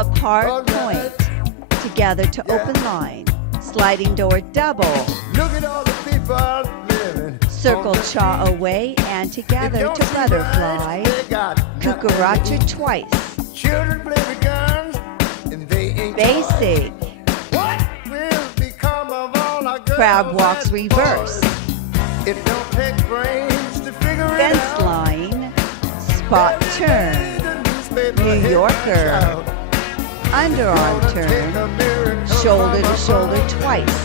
Apart point. Together to open line. Sliding door double. Look at all the people living. Circle chaw away and together to butterfly. Cucaracha twice. Children play with guns and they ain't Basic. What will become of all our girls? Crab walks reverse. It don't take brains to figure it Fence out. line. Spot turn. New Yorker. Underarm turn. Shoulder to shoulder twice.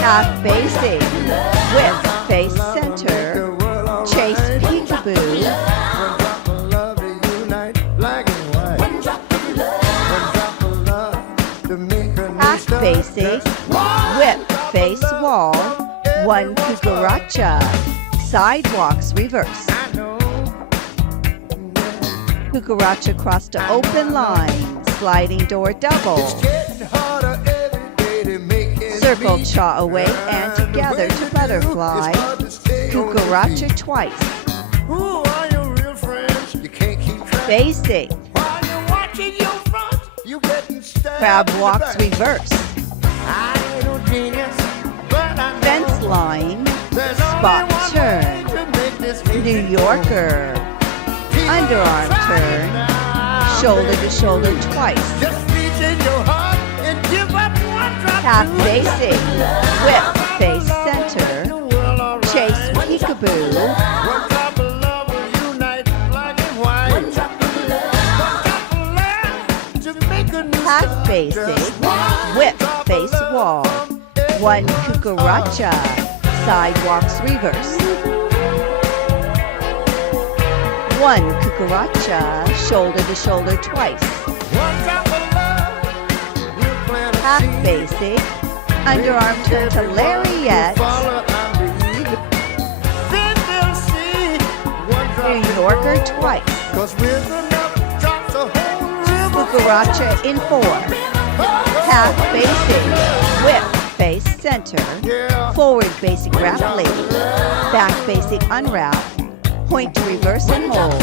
Half basic. Whip face center. Chase peekaboo. Half basic. Whip face wall. One cucaracha. Sidewalks reverse. Cucaracha cross to open line. Sliding door double. Circle chaw away and together to butterfly. Cucaracha twice. Who are your real friends? You can't keep track. Basic. While you're watching your front, you getting stabbed Crab in the walks back. reverse. I ain't no genius, but I know Fence line. there's Spot only one turn. way to make this New Yorker. Underarm turn. Shoulder to shoulder twice. Just reach in your heart and give up one drop. Half basic. Whip face center. Chase peekaboo. One drop of love will unite black and white. One drop of love to make a new Half start. basic. Just one Whip drop of face love wall. from One cucaracha. Sidewalks reverse. One cucaracha. Shoulder to shoulder twice. One drop of love will plant a Half seed. basic. Underarm turn to lariat. Follow and lead. Then they'll see one drop New Yorker twice. 'Cause with enough drops, a whole river Cucaracha in four. Half basic. Whip face center. Yeah. Forward basic wrap lady. Back basic unwrap. Point to reverse and hold.